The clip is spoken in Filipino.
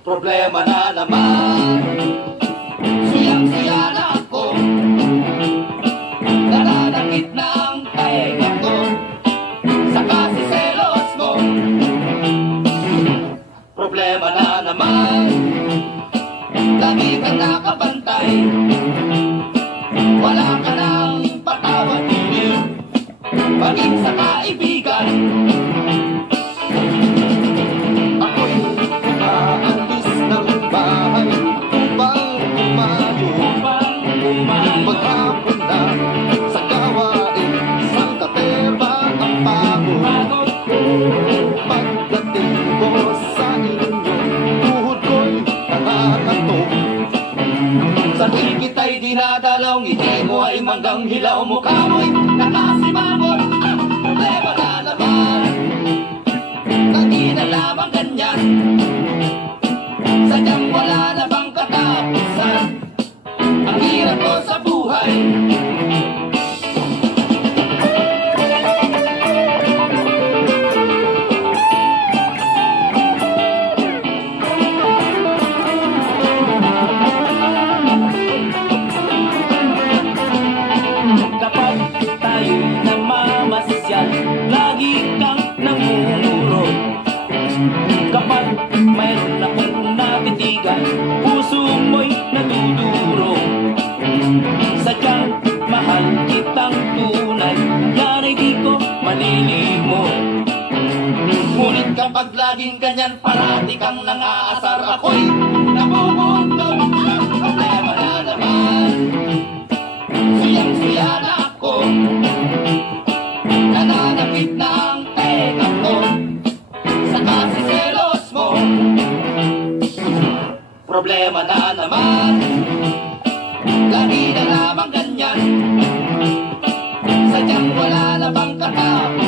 Problema na naman, suyang-suya na ako, nananakit na ang tainga ko, saka si selos mo. Problema na naman, lagi kang nakabantay, wala ka nang patawad din, maging sa kaibigan. Ako'y aalis ng bahay upang umayo, maghapon na sa gawain, isang kateba ang pagod. Pagdating ko sa inyo, tuhod ko'y nakakatok. Sa ikita'y dinadalaw, ngiti mo ay manggang hilaw, mukha mo'y nakasimabot. Problema na naman, lagi na lamang ganyan, sadyang wala na bang katapusan, ang hirap ko sa buhay. Kapag tayo'y namamasyal, lagi kang nangunguro. Kapag mayroon akong natitigan, puso mo'y natuduro. Sadyang mahal kitang tunay, yan ay di ko malilimot. Ngunit kapag laging ganyan, parati kang nangaasar, ako'y nabubuntot. Problema na naman, suyang-suya na ako, nananakit na ang tenga ko, saka si selos mo. Problema na naman, lagi na lamang ganyan, sadyang wala na bang katapos.